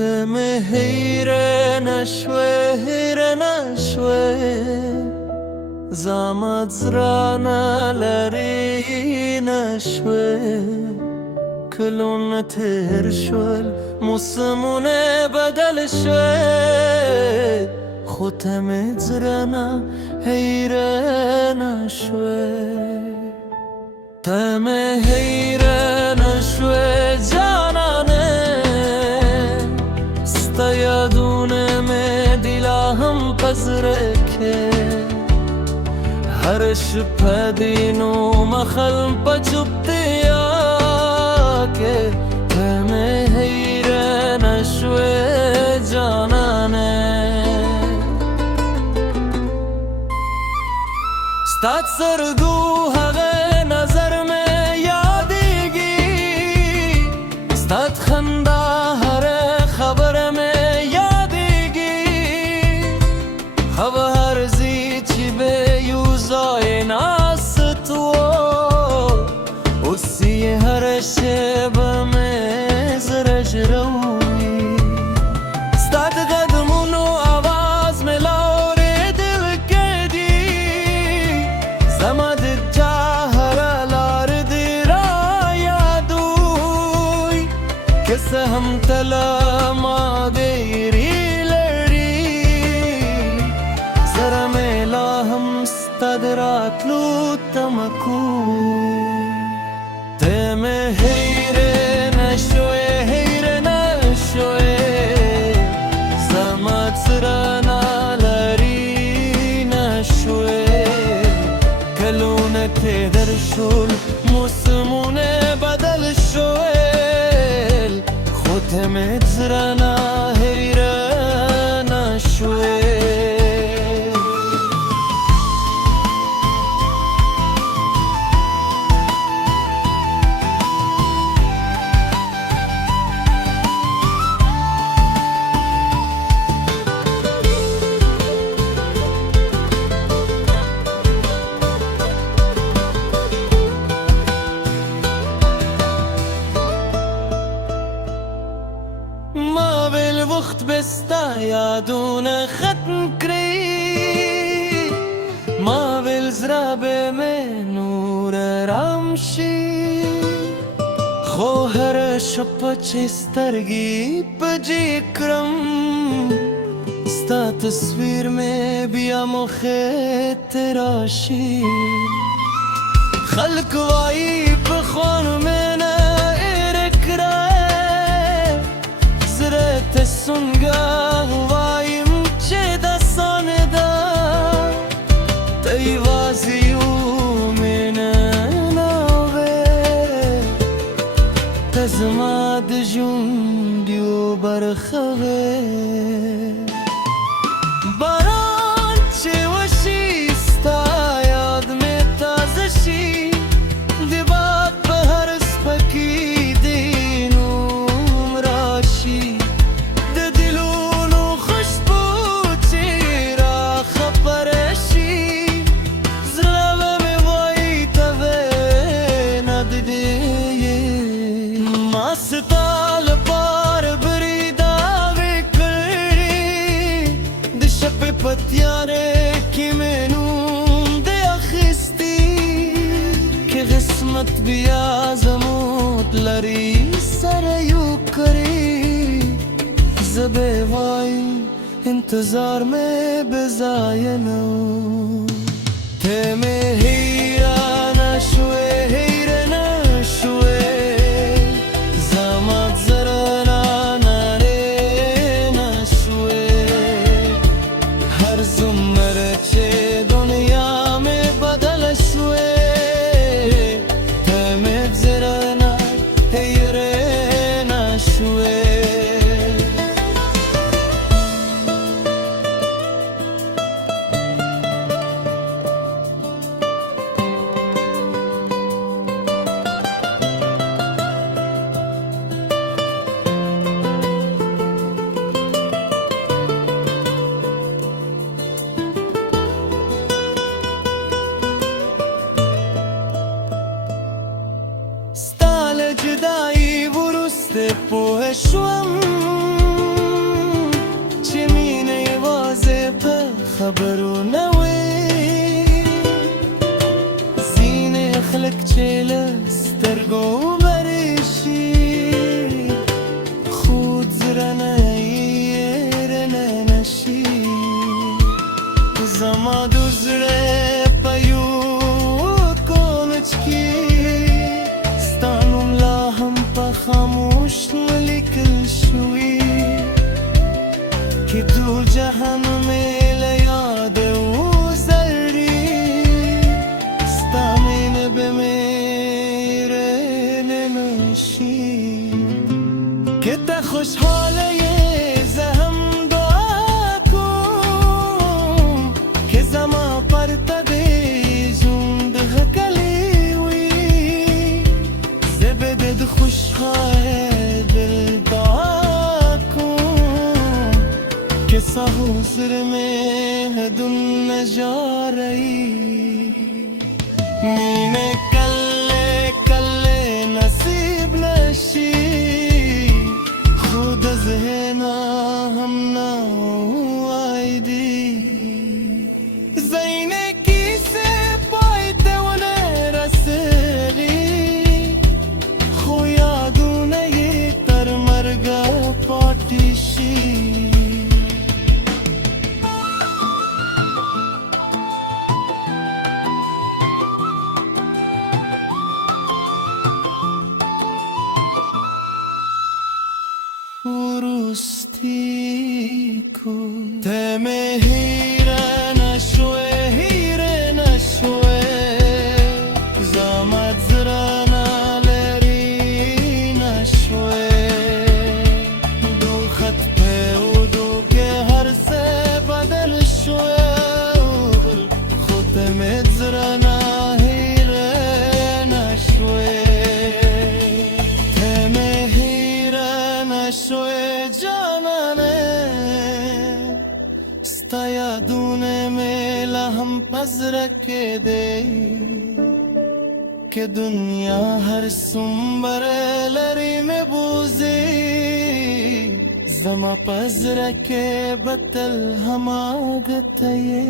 ختم هیره نشوه زامت زرانه لری نشوه کلون تر شول موسمون بدل شوه ختم زرانه هیره نشوه تم هیره نشوه جانانه یادونه می دیلا هم پذره که هر شب دینو مخل پچوبتیا که تم هیره نشوه جانانه ستاد سرگو هغه نظر میں یادیگی ستاد خندا هر خبر میں هر شب में زرج روی ستاد قدمونو आवाज में लौरे दिल के दी زمد جاهر لار دیرا یادوی کس هم تلا ما دیری لری زر में لا हम ستاد رات لو تمکو تم هیره نشوه زمت سرانا لری نشوه کلونت در شول موسمون بدل شوه ختمت زرانا هیره نشوه وقت بستا یادون ختم کری ما بالزراب میں نور رامشی خو هر شپ چسترگی پجی کرم ستا تصویر میں بیا مخیت راشی خلق وائی بخون میں نا تسونگا وایم چه دستانه دا تیوازیو من ناوه تزماد جون دیو برخوه باران چه وشی ستا یاد میں تازشی دیباد بهر سپکی دینوم راشی ستال پار بریدا وکړي د شپې پتیاره کې مینوم د اخیستی که قسمت بیا زموت لري سره یو کړي زبې وای انتظار مې بځای نو ته مې هیره نشوې جدایی ورسته پوه شوم خبرونه وي زینې خلک چې له سترګو برشي خود زړه نه هېر نه نشي زما د زړه په یو کونج کې ستا نوم لا هم په خاموش لیکل شوي که ټول جهان مې له یاده وځړي ستا مینه به مې هېرېدلی نشي که ته خوشحاله یې زه هم دعا کوم که زما پرته دې ژوند هکلی وي زه به دې د خوشحاله دل دعا که سا حضور میں دن نجارئی مینه کله کله نصیب نشی خود ذهنا هم نوائدی زینه کیسه پایته و نرسغی خو یادونه یې تر مرګه پاتې شي ته مې هیره نشوې هیره نشوې زما زړه نه لرې نشوې دو خط په اردو کې هر څه بدل شوې خو ته مې زړه نه هیره نشوې ته مې هیره نشوې ستا یادونه مې لا هم په زړه کې دی که دنیا هر څومره لرې مې بوځي زما په زړه کې به تل هماغه ته یې